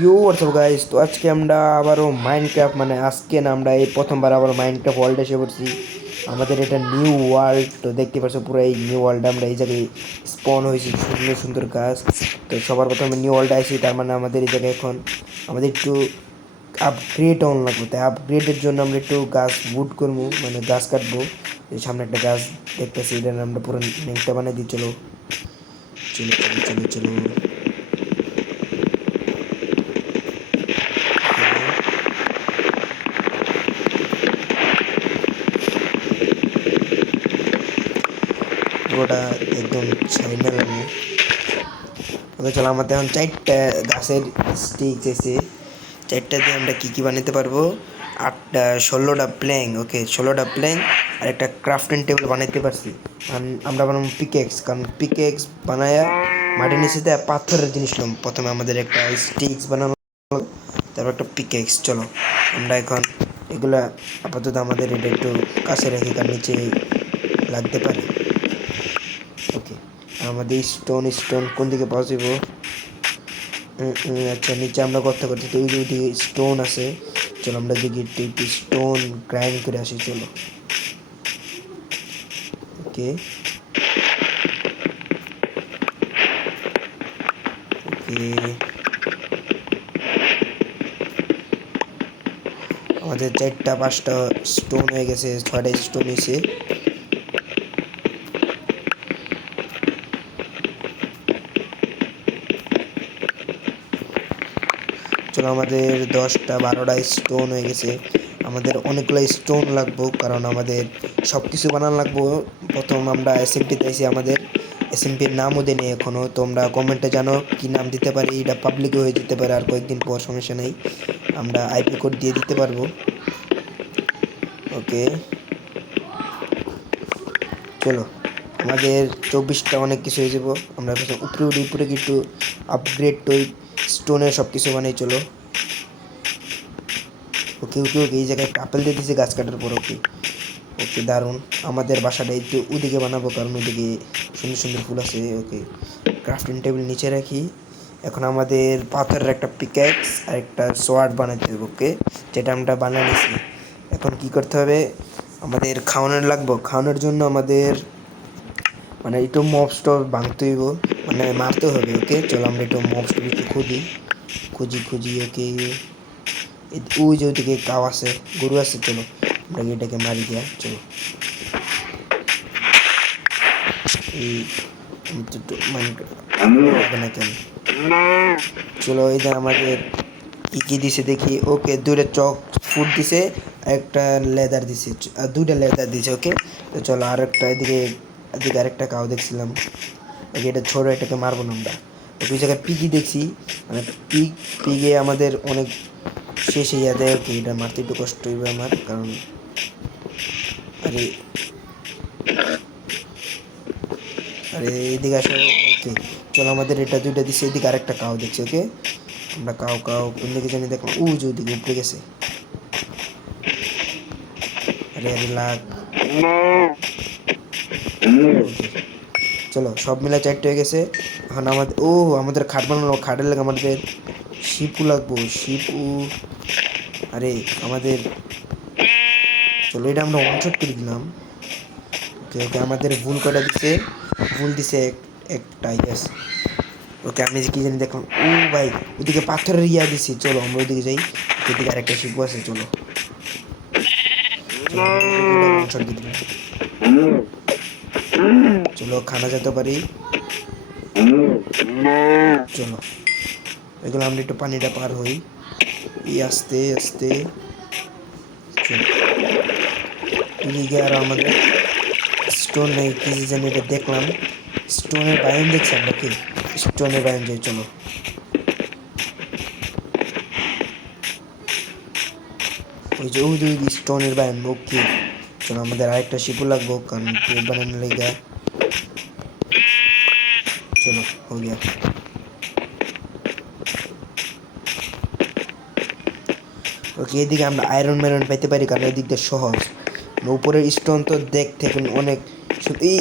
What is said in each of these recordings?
You WhatsApp guys, তো আজকে আমরা আবারও মাইনক্রাফট মানে আজকে না আমরা এই প্রথমবার আবার মাইনক্রাফট ওয়ার্ল্ডে এসে পড়ছি। আমাদের এটা নিউ ওয়ার্ল্ড, তো দেখতে পাচ্ছ পুরো এই নিউ ওয়ার্ল্ডে আমরা এই জায়গায় স্পন হয়েছি সুন্দর সুন্দর গাছ। তো সবার প্রথমে নিউ ওয়ার্ল্ডে আসি, তার মানে আমাদের এই জায়গায় এখন আমাদের একটু আপগ্রেড অন লাগবে। তাই আপগ্রেডের জন্য আমরা একটু গাছ উড করবো, মানে গাছ কাটবো। এই সামনে একটা গাছ দেখতেছি, এটা আমরা পুরো নেংটা বানিয়ে দিই। চলো চলো চলো চলো চলো। পুরোটা একদম ছাইনা লাগে। ওকে চলো, আমাদের এখন 4টা গাছের স্টিক এসে 4টা দিয়ে আমরা কী কী বানাতে পারবো। 8টা 16টা প্ল্যাং, ওকে 16টা প্ল্যাং আর একটা ক্রাফটিং টেবিল বানাইতে পারছি। কারণ আমরা বানাবো পিকেক্স, কারণ পিকেক্স বানায়া মাটির নিচে দেয় পাথরের জিনিস নিলাম। প্রথমে আমাদের একটা স্টিক্স বানানো, তারপর একটা পিকেক্স। চলো আমরা এখন এগুলা আপাতত আমাদের এটা একটু কাছে রেখে, কারণ নিচে লাগতে পারে। ওকে, আমাদের স্টোন কোন দিকে পাওয়া যাবো? আচ্ছা, নিচে আমরা কথা করছি, তো ওই যে ওইদিকে স্টোন আছে। চলো আমরা দেখি একটু স্টোন গ্রাইন্ড করে আসি। চলো ওকে ওকে, আমাদের 4টা 5টা স্টোন হয়ে গেছে, 6টা স্টোন হয়েছে। চলো আমাদের 10টা 12টা স্টোন হয়ে গেছে। আমাদের অনেকগুলো স্টোন লাগবো, কারণ আমাদের সব কিছু বানানো লাগবো। প্রথম আমরা এসএমপি দিয়েছি, আমাদের এসএমপির নামও দেয়নি এখনও। তোমরা কমেন্টে জানো কি নাম দিতে পারি, এটা পাবলিকও হয়ে যেতে পারে আর কয়েকদিন পর, সমস্যা নেই, আমরা আইপি কোড দিয়ে দিতে পারবো। ওকে চলো, আমাদের 24টা অনেক কিছু হয়ে যাবো। আমরা উপরে একটু আপগ্রেড টই স্টোনের সব কিছু বানাই। চলো ওকে ওকে ওকে, এই জায়গায় আপেল দিয়ে দিয়েছে গাছ কাটার পর। ওকে ওকে, দারুণ। আমাদের বাসাটা একটু ওদিকে বানাবো, কারণ ওদিকে সুন্দর সুন্দর ফুল আছে। ওকে, ক্রাফটিং টেবিল নিচে রাখি। এখন আমাদের পাথরের একটা পিক্যাক্স আর একটা সোয়ার্ড বানাতে হবে। ওকে, যেটা আমরা বানিয়ে নিয়েছি। এখন কি করতে হবে, আমাদের খাওয়ানোর লাগবো। খাওয়ানোর জন্য আমাদের মানে একটু মবস্টপ ভাঙতে হইব, মানে মারতে হবে। ওকে চলো আমরা একটু মবস্টপ একটু খুঁজি। ওকে, ওই যে ওইদিকে কাউ আছে, গরু আছে। চলো আমরা এটাকে মারি দিয়া। চলো এই মানে হবে না কেন। চলো এই যে আমাদের কি কি দিছে দেখি। ওকে, 2টা চক ফুড দিছে, একটা লেদার দিছে, 2টা লেদার দিছে। ওকে, তো চলো আর একটা এদিকে এদিকে আরেকটা কাউ দেখছিলাম। ওকে, এটা ছোটো, এটাকে মারবো না আমরা। ওই জায়গায় পিগি দেখছি, মানে পিগে আমাদের অনেক শেষ হইয়া দেয়। ওকে, এটা মারতে একটু কষ্ট হইবে আমার, কারণ আরে আরে এদিকে আসো। ওকে চলো, আমাদের এটা 2টা দিচ্ছে, এদিকে আরেকটা কাউ দেখছি। ওকে, আমরা কাউ কোন দিকে জানি দেখলাম, যে ওদিকে উপরে গেছে। আরে আরে লাগ। ওকে চলো, সব মিলে 4টে হয়ে গেছে। এখন আমাদের খাট বানানো, খাটের লাগে আমাদের শিপু লাগবো, শিপু। আরে আমাদের চলো, এটা আমরা ওয়ানশট করে দিলাম। ওকে ওকে, আমাদের ভুল কটা দিছে, ভুল দিছে একটা ইয়েস। ওকে, আমি কি জানি দেখলাম, ভাই ওদিকে পাথরের ইয়া দিছি। চলো আমরা ওইদিকে যাই, ওইদিকে আরেকটা শিপু আছে। চলো ওয়ানশট দিয়ে দিলাম। চলো খানা যেতে পারি। চলো এগুলো আমরা একটু পানিটা পার হই, এই আস্তে আস্তে। চলো এদিকে আর আমাদের স্টোন নেই, কি জানি এটা দেখলাম, স্টোনের বায়ন দেখছি আমরা। কি স্টোনের বায়ন যাই। চলো ওই যে ওই স্টোনের বায়ন। ওকে চলো, আমাদের আরেকটা শিপু লাগবো, কারণ প্লেট বানানোর লেগে। চলো হো গিয়া। ওকে, এদিকে আমরা আয়রন পাইতে পারি, কারণ এদিক দিয়ে সহজ। উপরের স্টোন তো দেখতে অনেক এই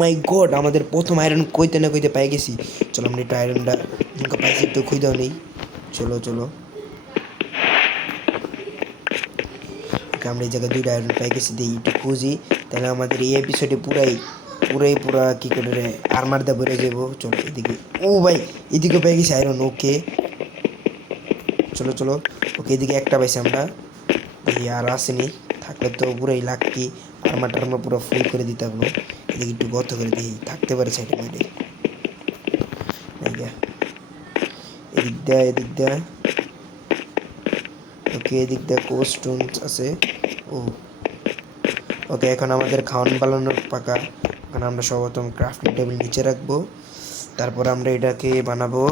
মাই গড, আমাদের প্রথম আয়রন কইতে না কইতে পাই গেছি। চলো আমরা একটু আয়রনটা পাইছি, একটু খুঁজেও নেই। চলো চলো। আমরা এই জায়গায় 2টা আয়রন পাই গেছি, দিয়ে একটু খুঁজি, তাহলে আমাদের এই এপিসোডে পুরা কি করে আর্মার দিয়ে বেড়ে যাবো। চলো এদিকে, ও ভাই এদিকে পেয়ে গেছি আয়রন। ওকে চলো চলো। ওকে এদিকে একটা পাইছি আমরা, দেখি আর আসেনি, থাকলে তো পুরোই লাকি, আর্মার টার্মার পুরো ফুল করে দিতে হবে। এদিকে একটু গর্ত করে দিই, থাকতে পারে সাইডে মাইডে। এদিক দেয়া ওকে, এদিক দিয়ে কোস্টোন আছে। ও ওকে, এখন আমাদের খাওয়ান বানানোর পাকা। এখন আমরা সর্বপ্রথম ক্রাফটিং টেবিল নিচে রাখবো, তারপর আমরা এটাকে বানাবো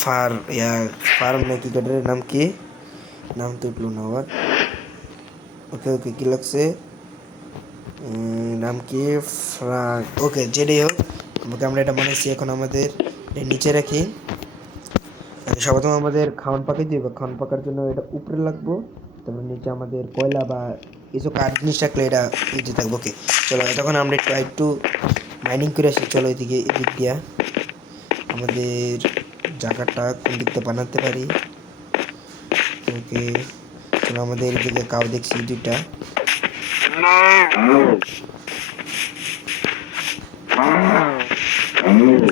ফার্ম নাকি গার্ডেনের নাম কি, নাম তো উঠলো না আবার। ওকে ওকে কি লাগছে, নাম কি, ফ্রাগ। ওকে যেটাই হোক, আমাকে আমরা এটা বানাইছি। এখন আমাদের নিচে রাখি। সর্বপ্রথম আমাদের খাওয়ান পাকাই দিব, খাওয়ান পাকার জন্য এটা উপরে লাগবো, তারপর নিচে আমাদের কয়লা বা কিছু কাঠ জিনিস রাখলে এটা নিচে থাকবো। ওকে চলো, তখন আমরা একটু মাইনিং করে আসি। চলো এদিক দিয়া আমাদের জায়গাটা কোন দিকটা বানাতে পারি। ওকে চলো, আমাদের এদিকে কাউ দেখছি 2টা।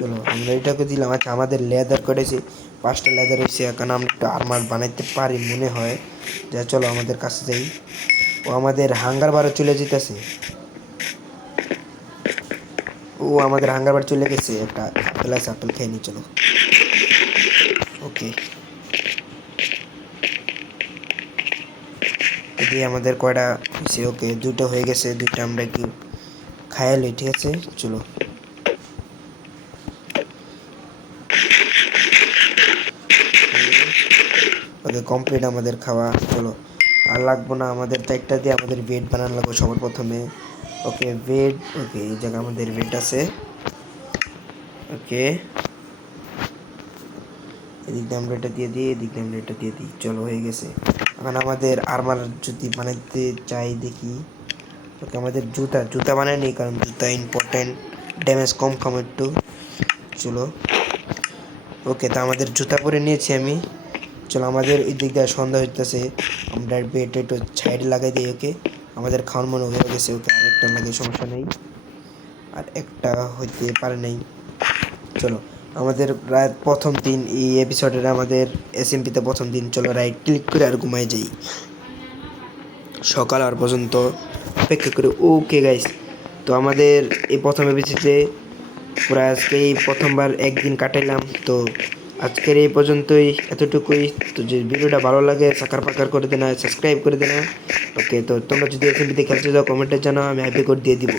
চলো আমরা এটাকে দিলাম। আচ্ছা আমাদের লেদার করেছি 5টা লেদার হয়েছে, এখন আমরা একটু আর্মার বানাইতে পারি মনে হয়। যা চলো আমাদের কাছে যাই। ও আমাদের হাঙ্গার বারও চলে যেতেছে, ও আমাদের হাঙ্গার বার চলে গেছে। একটা আপেল আছে, আপেল খেয়ে নি চলো। ওকে দিয়ে আমাদের কয়টা হয়েছে, ওকে 2টা হয়ে গেছে, 2টা আমরা একটু খায়ালি, ঠিক আছে চলো। ওকে কমপ্লিট আমাদের খাওয়া। চলো আর লাগবো না আমাদের, তো একটা দিয়ে আমাদের বেড বানানো লাগবে সবার প্রথমে। ওকে বেড, ওকে এই জায়গায় আমাদের বেড আছে। ওকে এদিক দিয়ে আমরা এটা দিয়ে দিই, এদিক দিয়ে আমরা এটা দিয়ে দিই। চলো হয়ে গেছে। এখন আমাদের আর্মার যদি বানাইতে চাই দেখি। ওকে আমাদের জুতা বানাই নি, কারণ জুতা ইম্পর্টেন্ট, ড্যামেজ কম একটু। চলো ওকে, তো আমাদের জুতা পরে নিয়েছি আমি। চলো আমাদের এই দিক দিয়ে সন্ধ্যা হইতেছে, আমরা বেড একটু সাইডে লাগাই দিই। ওকে আমাদের খাওয়ার মনে হয়ে গেছে। ওকে আরেকটা লাগে, সমস্যা নেই, আর একটা হইতে পারে নাই। চলো আমাদের রাত প্রথম দিন, এই এপিসোডের আমাদের এসএমপিতে প্রথম দিন। চলো রাইট ক্লিক করে আর ঘুমাই যাই, সকাল আর পর্যন্ত অপেক্ষা করে। ওকে গাইস, তো আমাদের এই প্রথম এপিসোডে পুরো আজকে এই প্রথমবার একদিন কাটাইলাম। তো আজকের এই পর্যন্তই, এতটুকুই। তো যে ভিডিওটা ভালো লাগে সাকার পাকার করে দেনা, সাবস্ক্রাইব করে দেনা। ওকে, তো তোমরা যদি এসএমপিতে খেলতে যাও কমেন্টে জানাও, আমি হ্যাপি করে দিয়ে দিব।